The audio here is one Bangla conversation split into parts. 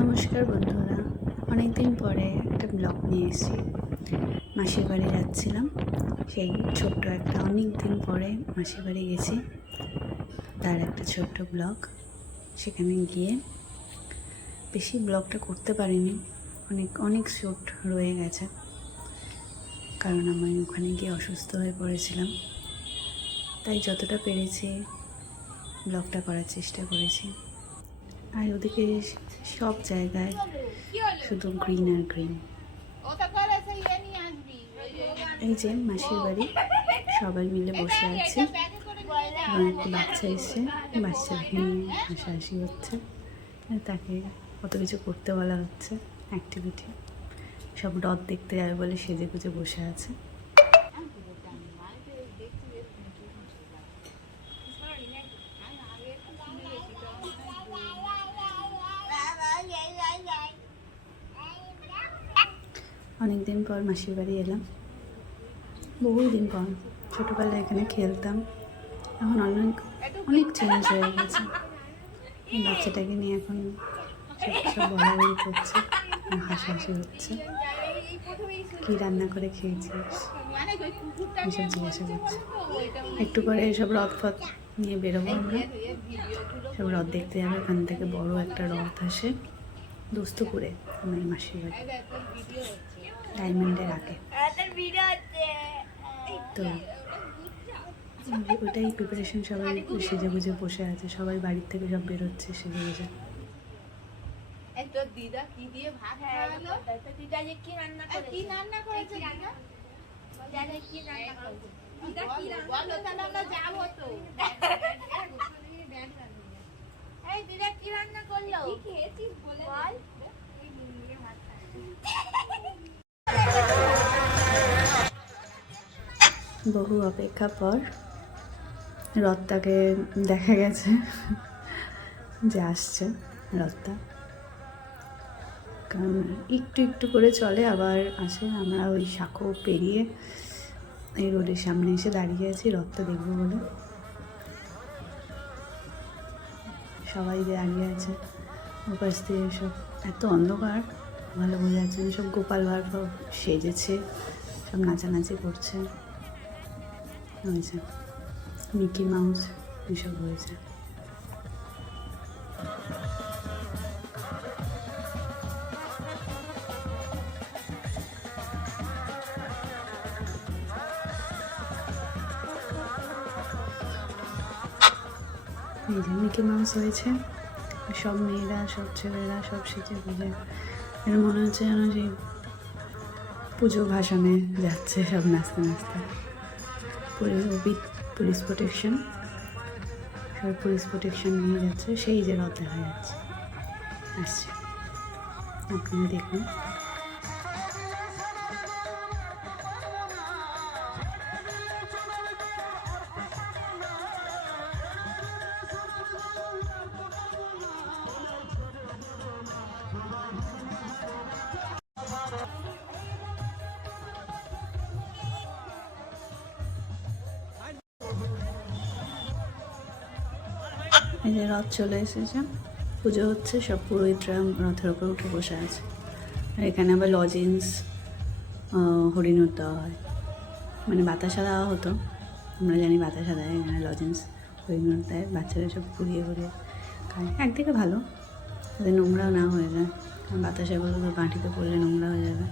নমস্কার বন্ধুরা, অনেক দিন পরে একটা ব্লগ নিয়ে এসেছি। মাসির বাড়ি যাচ্ছিলাম, সেই ছোট্ট একটা অনেক দিন পরে মাসির বাড়ি গেছি, তার একটা ছোট্ট ব্লগ। সেখানে গিয়ে বেশি ব্লগটা করতে পারিনি, অনেক শ্যুট রয়ে গেছে, কারণ আমি ওখানে গিয়ে অসুস্থ হয়ে পড়েছিলাম। তাই যতটা পেরেছি ব্লগটা করার চেষ্টা করেছি। আর ওদিকে সব জায়গায় শুধু গ্রিন আর গ্রিন। এই যে মাসির বাড়ি, সবাই মিলে বসে আছে এবং একটি বাচ্চা এসছে, বাচ্চাকে নিয়ে হাসাহাসি হচ্ছে। তাকে কত কিছু করতে বলা হচ্ছে, অ্যাক্টিভিটি। সব হ্রদ দেখতে যাবে বলে সেজে গুজে বসে আছে। অনেক দিন পর মাসির বাড়ি এলাম, বহুদিন পর। ছোটোবেলায় এখানে খেলতাম, এখন অনেক চেঞ্জ হয়ে গেছে। বাচ্চাটাকে নিয়ে এখন সব বলাবলি করছে, হাসাহাসি হচ্ছে। কী রান্না করে খেয়েছিস এসব জিজ্ঞাসা করছে। একটু পরে এসব হ্রদ ফদ নিয়ে বেরোবো আমরা, সব হ্রদ দেখতে যাবে। ওখান থেকে বড় একটা হ্রদ আসে দোস্তপুরে, আমার মাসির বাড়ি, ডায়মন্ডের আগে। তো ওটাই প্রিপারেশন, সবাই সেজে গুজে বসে আছে, সবাই বাড়ির থেকে সব বেরোচ্ছে সেজে গুজে। দিদা কি দিয়ে ভাত খাওয়ালো? দিদা যে কি রান্না করেছে? কি রান্না করেছে দিদা? দিদা কি রান্না করেছে? দিদা কি রান্না বলো, তাহলে আমরা যাবো তো। এই দিদা কি রান্না করলো? কি খেয়েছিস বলে বল। বহু অপেক্ষা পর রথটাকে দেখা গেছে যে আসছে রথটা, কারণ একটু একটু করে চলে আবার আসে। আমরা ওই শাঁখো পেরিয়ে এই রোডের সামনে এসে দাঁড়িয়ে আছি রথটা দেখবো বলে। সবাই দাঁড়িয়ে আছে ওপাশ দিয়ে, সব এত অন্ধকার ভালো বোঝা যাচ্ছে না। সব গোপাল ভাঁড় সব সেজেছে, সব নাচানাচি করছে, হয়েছে মিকি মাউস এসব হয়েছে। এই যে মিকি মাউস হয়েছে, সব মেয়েরা সব ছেলেরা সব সেজে গুজে, এর মনে হচ্ছে যেন সেই পুজো ভাসানে যাচ্ছে সব নাচতে নাচতে। পুলিশ প্রোটেকশন, সব পুলিশ প্রোটেকশন নিয়ে যাচ্ছে, সেই যে রথ দেখা যাচ্ছে আসছে, আপনারা দেখুন। এই যে রথ চলে এসেছে, পুজো হচ্ছে, সব পুরোহিতরা রথের ওপর উঠে বসে আছে। আর এখানে আবার লজেন্স হরিণুর দেওয়া হয়, মানে বাতাসা দেওয়া হতো, আমরা জানি বাতাসা দেয়, এখানে লজেন্স হরিণুর দেয়। বাচ্চারা সব ঘুরিয়ে ঘুরিয়ে খায়, একদিকে ভালো, তাদের নোংরাও না হয়ে যায়, কারণ বাতাসাগুলো তো গাঁঠিতে পড়লে নোংরা হয়ে যাবে,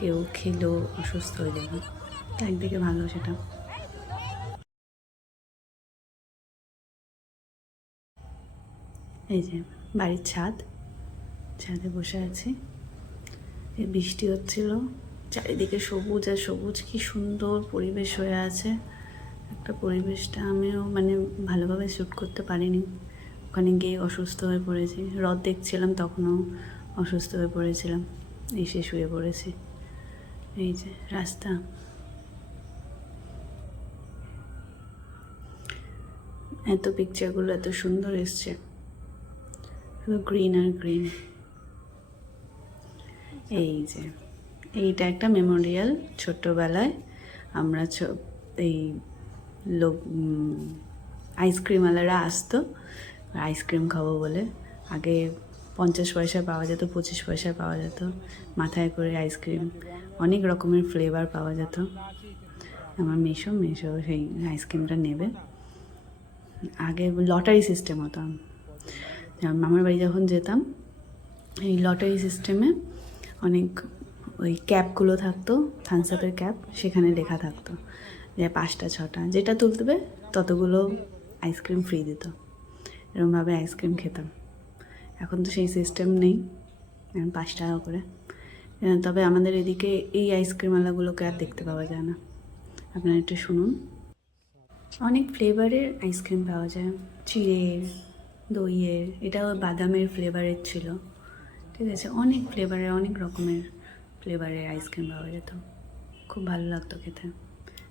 কেউ খেলেও অসুস্থ হয়ে যাবে, তো একদিকে ভালো সেটা। এই যে বাড়ির ছাদে বসে আছি, এই বৃষ্টি হচ্ছিল, চারিদিকে সবুজ আর সবুজ, কি সুন্দর পরিবেশ হয়ে আছে। একটা পরিবেশটা আমিও মানে ভালোভাবে শ্যুট করতে পারিনি, ওখানে গিয়ে অসুস্থ হয়ে পড়েছি। হ্রদ দেখছিলাম তখনও অসুস্থ হয়ে পড়েছিলাম, এসে শুয়ে পড়েছি। এই যে রাস্তা, এত পিকচারগুলো এত সুন্দর এসছে, শুধু গ্রিন আর গ্রিন। এই যে এইটা একটা মেমোরিয়াল, ছোট্টবেলায় আমরা এই লোক আইসক্রিমওয়ালারা আসতো আইসক্রিম খাবো বলে। আগে 50 পয়সায় পাওয়া যেত, 25 পয়সায় পাওয়া যেত, মাথায় করে আইসক্রিম, অনেক রকমের ফ্লেভার পাওয়া যেত। আমার মেশো সেই আইসক্রিমটা নেবে। আগে লটারি সিস্টেম হতো, যেমন মামার বাড়ি যখন যেতাম এই লটারি সিস্টেমে অনেক ওই ক্যাপগুলো থাকতো, থামস আপের ক্যাপ, সেখানে লেখা থাকতো যে 5টা 6টা যেটা তুলবে ততগুলো আইসক্রিম ফ্রি দিত। এরকমভাবে আইসক্রিম খেতাম। এখন তো সেই সিস্টেম নেই, এখন 5 টাকা করে। তবে আমাদের এদিকে এই আইসক্রিমওয়ালাগুলোকে আর দেখতে পাওয়া যায় না। আপনারা একটু শুনুন। অনেক ফ্লেভারের আইসক্রিম পাওয়া যায়, চিড়ের, দইয়ের, এটাও বাদামের ফ্লেভারের ছিল, ঠিক আছে। অনেক ফ্লেভারের, অনেক রকমের ফ্লেভারের আইসক্রিম পাওয়া যেত, খুব ভালো লাগতো খেতে।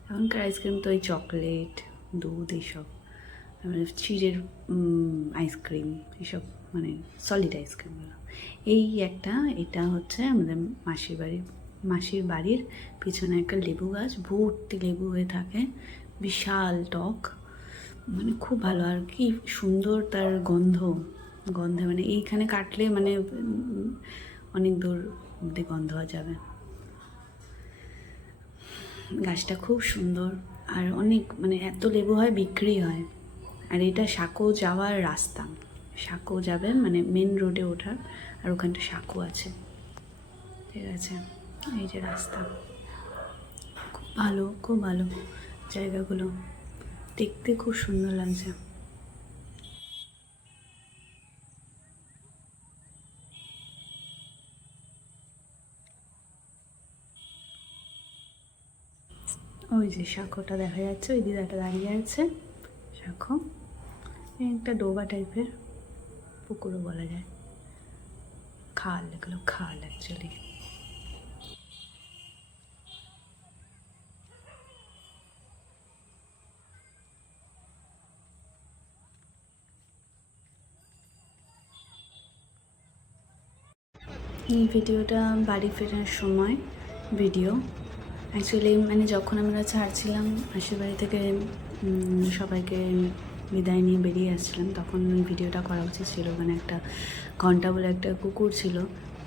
এখনকার আইসক্রিম তো ওই চকলেট, দুধ, এইসব, চিড়ের আইসক্রিম, এসব মানে সলিড আইসক্রিমগুলো। এটা হচ্ছে আমাদের মাসির বাড়ির পিছনে একটা লেবু গাছ, ভর্তি লেবু হয়ে থাকে, বিশাল টক, মানে খুব ভালো। আর কি সুন্দর তার গন্ধে মানে এইখানে কাটলে মানে অনেক দূর অব্দি গন্ধ যাবে। গাছটা খুব সুন্দর, আর অনেক মানে এত লেবু হয়, বিক্রি হয়। আর এটা সাঁকো যাওয়ার রাস্তা, সাঁকো যাবে মানে মেন রোডে ওঠার, আর ওখানটা সাঁকো আছে, ঠিক আছে। এই যে রাস্তা, খুব ভালো জায়গাগুলো, দেখতে খুব সুন্দর লাগছে। ওই যে সাঁকোটা দেখা যাচ্ছে, ওই দিদাটা দাঁড়িয়ে আছে, সাঁকো, একটা ডোবা টাইপের, পুকুরও বলা যায়, এগুলো খাল অ্যাকচুয়ালি। এই ভিডিওটা বাড়ি ফেরার সময় ভিডিও, অ্যাকচুয়ালি মানে যখন আমরা ছাড়ছিলাম মাসির বাড়ি থেকে সবাইকে বিদায় নিয়ে বেরিয়ে আসছিলাম, তখন ভিডিওটা করা উচিত ছিল। মানে একটা ঘন্টা বলে একটা কুকুর ছিল,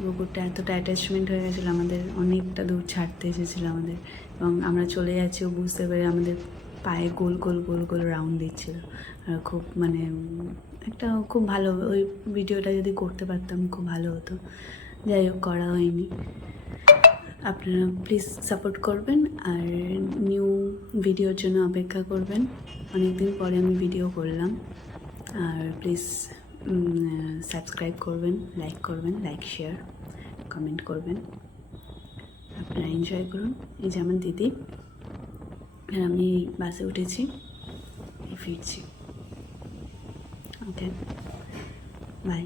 কুকুরটা এতটা অ্যাটাচমেন্ট হয়ে গেছিলো আমাদের, অনেকটা দূর ছাড়তে এসেছিলো আমাদের, এবং আমরা চলে যাচ্ছি ও বুঝতে পেরে আমাদের পায়ে গোল গোল রাউন্ড দিচ্ছিল। আর খুব মানে একটা খুব ভালো, ওই ভিডিওটা যদি করতে পারতাম খুব ভালো হতো। যাই হোক, করা হয়নি। আপনারা প্লিজ সাপোর্ট করবেন, আর নিউ ভিডিওর জন্য অপেক্ষা করবেন। অনেকদিন পরে আমি ভিডিও করলাম, আর প্লিজ সাবস্ক্রাইব করবেন, লাইক শেয়ার কমেন্ট করবেন। আপনারা এনজয় করুন। এই যে আমার দিদি, আর আমি বাসে উঠেছি, ফিরছি। ওকে, বাই।